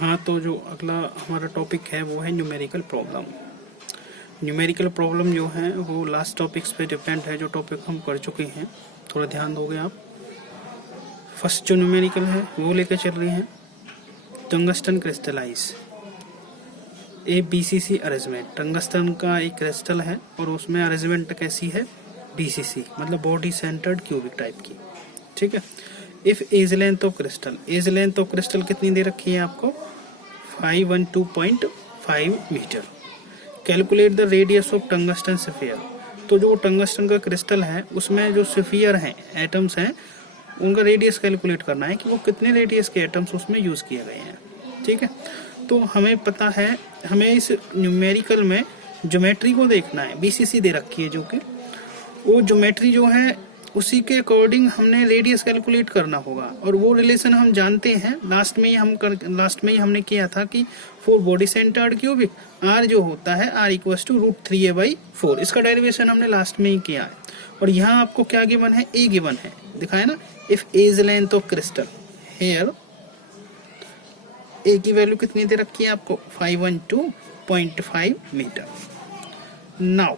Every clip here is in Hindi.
हाँ, तो जो अगला हमारा टॉपिक है वो है न्यूमेरिकल प्रॉब्लम। न्यूमेरिकल प्रॉब्लम जो है वो लास्ट टॉपिक्स पे डिपेंड है, जो टॉपिक हम कर चुके हैं। थोड़ा ध्यान दोगे आप। फर्स्ट जो न्यूमेरिकल है वो लेकर चल रही हैं tungsten crystallize BCC arrangement. Tungsten का एक क्रिस्टल है और उसमें अरेंजमेंट कैसी है, BCC मतलब बॉडी सेंटर्ड क्यूबिक टाइप की। ठीक है। If edge length of crystal कितनी दे रखी है आपको, 512.5 metre. Calculate the radius of tungsten sphere. तो जो टंगस्टन का क्रिस्टल है उसमें जो स्फीयर हैं, एटम्स हैं, उनका रेडियस कैलकुलेट करना है कि वो कितने रेडियस के एटम्स उसमें यूज किए गए हैं। ठीक है। तो हमें पता है, हमें इस न्यूमेरिकल में ज्योमेट्री को देखना है। BCC दे रखी है, जो कि वो ज्योमेट्री जो है उसी के अकॉर्डिंग हमने रेडियस कैलकुलेट करना होगा। और वो रिलेशन हम जानते हैं, लास्ट में ही हमने किया था कि for body centred cubic R जो होता है R = √3a/4। इसका डेरिवेशन हमने लास्ट में ही किया है। और यहाँ आपको क्या गिवन है, A गिवन है, दिखाया ना। If edge length of crystal, here A की वैल्यू कितनी दे रखी है आपको, 512.5 मीटर। नाउ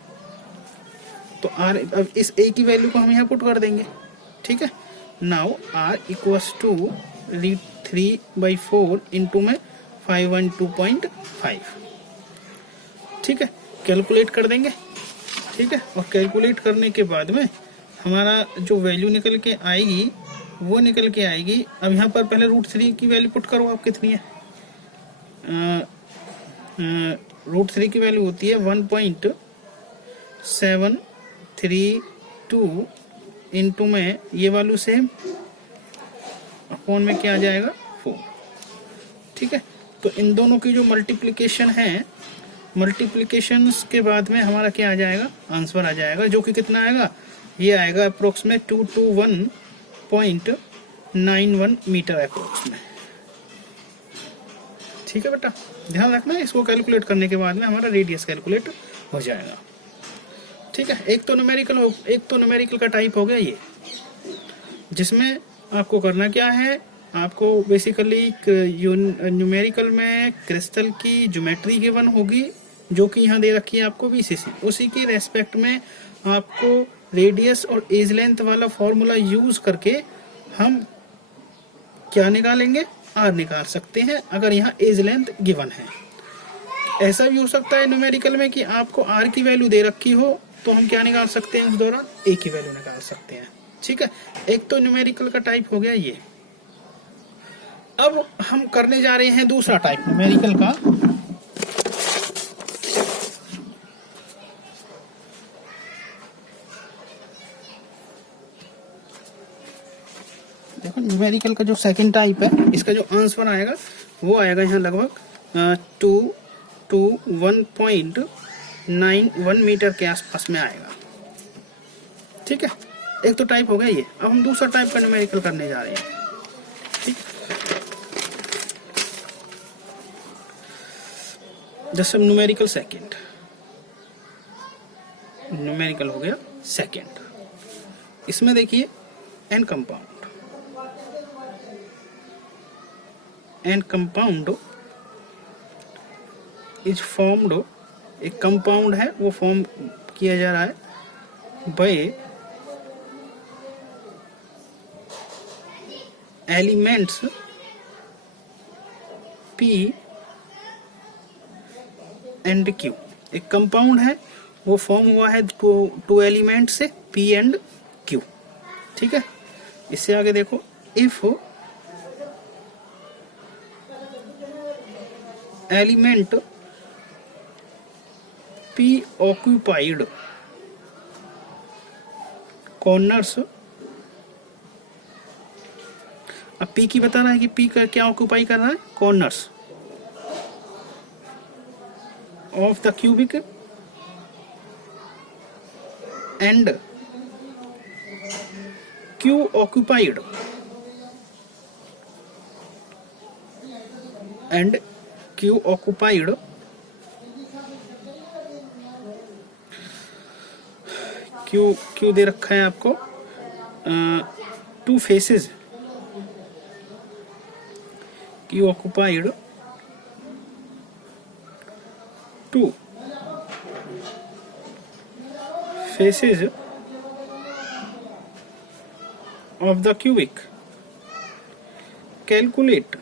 तो R, अब इस A की वैल्यू को हम यहाँ पुट कर देंगे। ठीक है। नाउ R = √3/4 इंटू में 512.5। ठीक है। कैलकुलेट कर देंगे। ठीक है। और कैलकुलेट करने के बाद में हमारा जो वैल्यू निकल के आएगी वो निकल के आएगी। अब यहाँ पर पहले √3 की वैल्यू पुट करो आप, कितनी है। √3 की वैल्यू होती है 1.732 इंटू में ये वैल्यू सेम अपॉन में क्या आ जाएगा, 4। ठीक है। तो इन दोनों की जो मल्टीप्लिकेशन है, मल्टीप्लिकेशन के बाद में हमारा क्या आ जाएगा, आंसर आ जाएगा, जो कि कितना आएगा, ये आएगा अप्रोक्सीमेट 221.91 मीटर अप्रोक्सीमेट। ठीक है बेटा, ध्यान रखना है। इसको कैलकुलेट करने के बाद में हमारा रेडियस कैलकुलेट हो जाएगा। ठीक है। एक तो न्यूमेरिकल का टाइप हो गया ये, जिसमें आपको करना क्या है, आपको बेसिकली न्यूमेरिकल में क्रिस्टल की ज्योमेट्री गिवन होगी, जो कि यहाँ दे रखी है आपको BCC। उसी के रेस्पेक्ट में आपको रेडियस और एज लेंथ वाला फॉर्मूला यूज करके हम क्या निकालेंगे, R निकाल सकते हैं, अगर यहाँ एज लेंथ गिवन है। ऐसा भी हो सकता है न्यूमेरिकल में कि आपको R की वैल्यू दे रखी हो, तो हम क्या निकाल सकते हैं उस दौरान, A की वैल्यू निकाल सकते हैं। ठीक है। एक तो न्यूमेरिकल का टाइप हो गया ये। अब हम करने जा रहे हैं दूसरा टाइप न्यूमेरिकल का। देखो न्यूमेरिकल का जो सेकंड टाइप है, इसका जो आंसर आएगा वो आएगा यहाँ लगभग 2 to 1.91 मीटर के आसपास में आएगा। ठीक है। एक तो टाइप हो गया ये। अब हम दूसरा टाइप का न्यूमेरिकल करने जा रहे हैं। ठीक है। जैसे न्यूमेरिकल हो गया सेकंड। इसमें देखिए एन कंपाउंड इज फॉर्म्ड, एक कंपाउंड है वो फॉर्म किया जा रहा है bye elements P and Q। एक कंपाउंड है वो फॉर्म हुआ है टू एलिमेंट से P एंड Q। ठीक है। इससे आगे देखो, if element P occupied corners. अब P की बता रहा है कि P का क्या ऑक्यूपाई कर रहा है, corners of the cubic and Q occupied Q दे रखा है आपको 2 faces Q occupied two faces of the cubic, calculate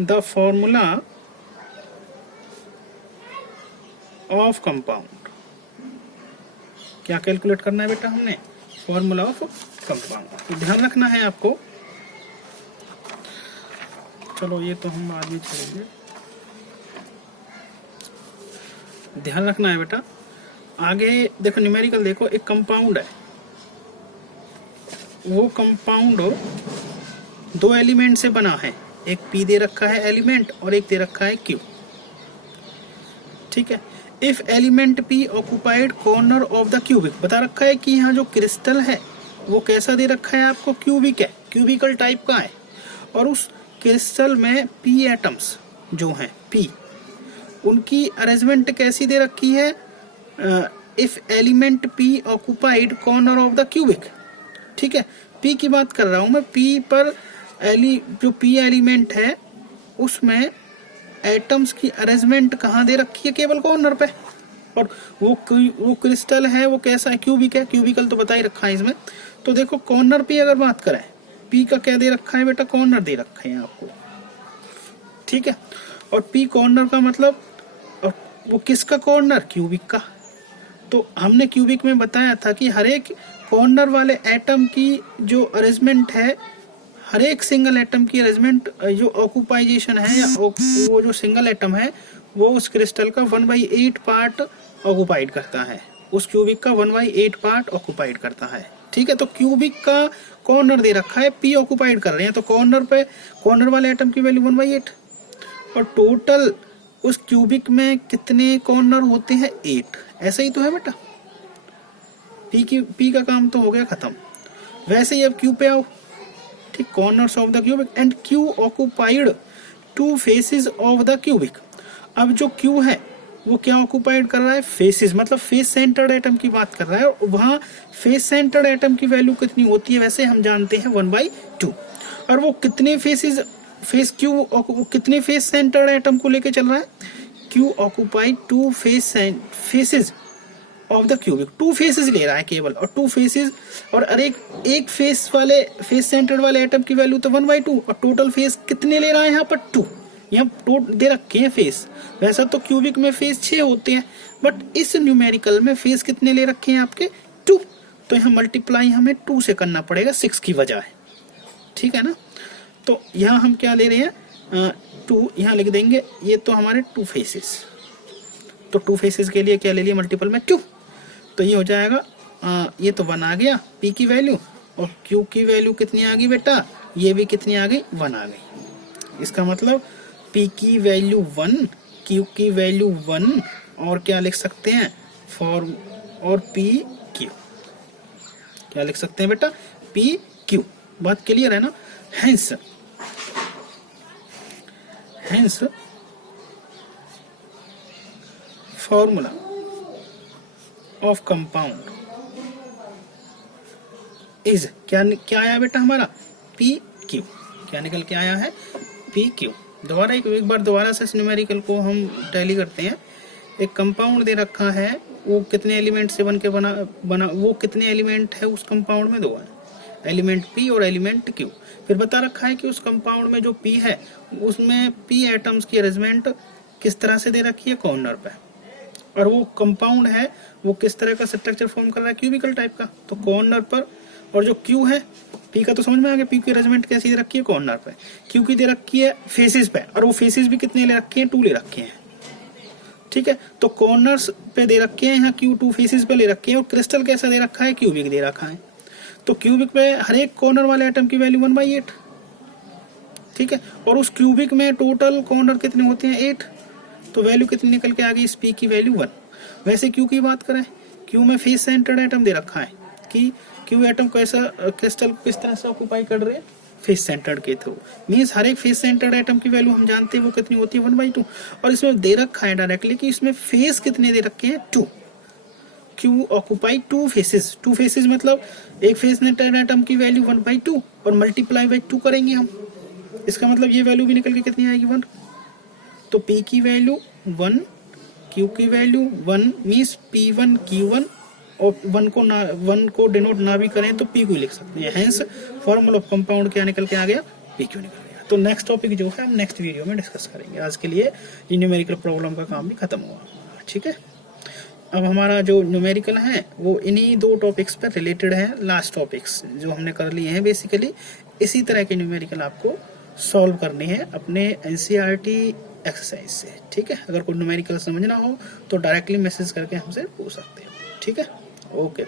the formula of compound. क्या कैलकुलेट करना है बेटा हमने? Formula of compound. तो ध्यान रखना है आपको। चलो ये तो हम बाद में छोड़ेंगे। ध्यान रखना है बेटा। आगे देखो न्यूमेरिकल देखो, एक कंपाउंड है, वो कंपाउंड दो एलिमेंट से बना है। एक P दे रखा है एलिमेंट और एक दे रखा है Q। ठीक है। If element P occupied corner of the cubic, बता रखा है कि यहाँ जो क्रिस्टल है वो कैसा दे रखा है आपको? क्यूबिक है, क्यूबिकल टाइप का है। और उस क्रिस्टल में P एटम्स जो हैं P, उनकी अरेंजमेंट कैसी दे रखी है? If element P occupied corner of the cubic. ठीक है, P की बात कर रहा हूं मैं। P पर जो P एलिमेंट है उसमें एटम्स की अरेंजमेंट कहाँ दे रखी है? केवल कॉर्नर पे। और वो क्रिस्टल है वो कैसा है? क्यूबिक है। क्यूबिकल तो बता ही रखा है इसमें। तो देखो कॉर्नर पे अगर बात करें, P का क्या दे रखा है बेटा? कॉर्नर दे रखा है आपको। ठीक है। और P कॉर्नर का मतलब वो किसका कॉर्नर? क्यूबिक का। तो हमने क्यूबिक में बताया था कि हर एक कॉर्नर वाले एटम की जो अरेंजमेंट है, हर एक सिंगल एटम की अरेंजमेंट जो ऑक्यूपाइजेशन है या वो जो सिंगल एटम है वो उस क्रिस्टल का 1/8 पार्ट ऑक्यूपाइड करता है। उस क्यूबिक का 1/8 पार्ट ऑक्यूपाइड करता है। ठीक है। तो क्यूबिक का कॉर्नर दे रखा है, P ऑक्यूपाइड कर रहे हैं, तो कॉर्नर वाले एटम की वैल्यू 1/8। और टोटल उस क्यूबिक में कितने कॉर्नर होते हैं? 8। ऐसा ही तो है बेटा। P का काम तो हो गया खत्म। वैसे ही अब Q पे आओ। ठीक, corners of the cubic and Q occupied 2 faces of the cubic. अब जो Q है वो क्या ऑक्युपाइड कर रहा है? फेसेस, मतलब फेस सेंटर्ड एटम की बात कर रहा है। और वहां फेस सेंटर्ड एटम की वैल्यू कितनी होती है? वैसे हम जानते हैं 1/2। और वो कितने कितने फेस सेंटर्ड एटम को लेके चल रहा है? Q occupied 2 faces of the cubic. 2 faces ले रहा है केवल, और 2 फेसेस और एक फेस सेंटर्ड वाले एटम की वैल्यू तो 1/2। और टोटल फेस कितने ले रहा है यहाँ पर? 2। यहाँ दे रखे हैं फेस। वैसा तो क्यूबिक में फेस 6 होते हैं, बट इस न्यूमेरिकल में फेस कितने ले रखे हैं आपके? 2। तो यहाँ मल्टीप्लाई हमें 2 से करना पड़ेगा 6 की बजाय। ठीक है ना। तो यहाँ हम क्या ले रहे हैं? 2 यहाँ लिख देंगे। ये तो हमारे 2 फेसेस, तो 2 फेसेस के लिए क्या ले लिया? मल्टीपल में 2। तो ये हो जाएगा ये तो 1 आ गया P की वैल्यू, और Q की वैल्यू कितनी आ गई बेटा? ये भी कितनी आ गई? 1 आ गई। इसका मतलब P की वैल्यू 1, Q की वैल्यू 1, और क्या लिख सकते हैं? फॉर्म और P Q। क्या लिख सकते हैं बेटा? P Q। बात क्लियर है ना? Hence formula of compound is क्या आया बेटा हमारा? P Q। क्या निकल के आया है? P Q। दोबारा एक बार दोबारा से न्यूमेरिकल को हम टैली करते हैं। एक कंपाउंड दे रखा है, वो कितने एलिमेंट से बना वो कितने एलिमेंट है उस कंपाउंड में? 2 है, एलिमेंट P और एलिमेंट Q। फिर बता रखा है कि उस कंपाउंड में जो P है उसमें P एटम्स की अरेंजमेंट किस तरह से दे रखी है? कॉर्नर पे। और वो कंपाउंड है वो किस तरह का स्ट्रक्चर फॉर्म कर रहा है? क्यूबिकल टाइप का। तो कॉर्नर पर, और जो Q है P का तो समझ में आ गया, P की अरेंजमेंट कैसी दे रखी है? कॉर्नर पे। Q की दे रखी है फेसेस पे, और वो फेसेस भी कितने ले रखे हैं? 2 ले रखे हैं। ठीक है। तो कॉर्नर्स पे दे रखे हैं यहाँ Q, 2 फेसेस पे ले रखे हैं। और क्रिस्टल कैसा दे रखा है? क्यूबिक दे रखा है। तो क्यूबिक पे हर एक कॉर्नर वाले एटम की वैल्यू 1/8। ठीक है। और उस क्यूबिक में टोटल कॉर्नर कितने होते हैं? 8। तो वैल्यू कितनी निकल के आ गई? इस P की वैल्यू 1। वैसे Q की बात करें, Q में फेस सेंटर्ड एटम दे रखा है कि Q एटम कैसा क्रिस्टल किस तरह से ऑक्युपाई कर रहे हैं? फेस सेंटर्ड के थ्रू। मीन्स हर एक फेस सेंटर्ड एटम की वैल्यू हम जानते हैं वो कितनी होती है? 1/2। और इसमें दे रखा है डायरेक्टली कि इसमें फेस कितने दे रखे हैं? 2। Q occupy 2 faces. 2 फेसेस मतलब एक फेस सेंटर्ड एटम की वैल्यू 1/2 और मल्टीप्लाई बाई 2 करेंगे हम। इसका मतलब ये वैल्यू भी निकल के कितनी आएगी? 1। तो P की वैल्यू 1, Q की वैल्यू 1 मीन्स P1 Q1, और 1 को डिनोट ना भी करें तो P को लिख सकते हैं। हेंस फॉर्मूला ऑफ कंपाउंड क्या निकल के आ गया, PQ निकल गया। तो नेक्स्ट टॉपिक जो है हम नेक्स्ट वीडियो में डिस्कस करेंगे। आज के लिए ये न्यूमेरिकल प्रॉब्लम का काम भी खत्म हुआ, ठीक है। अब हमारा जो न्यूमेरिकल है वो इन्हीं 2 टॉपिक्स पर रिलेटेड है। लास्ट टॉपिक्स जो हमने कर लिए हैं बेसिकली इसी तरह के न्यूमेरिकल आपको सॉल्व करनी है अपने एनसीईआरटी एक्सरसाइज से, ठीक है। अगर कोई न्यूमेरिकल समझना हो तो डायरेक्टली मैसेज करके हमसे पूछ सकते हो, ठीक है। ओके।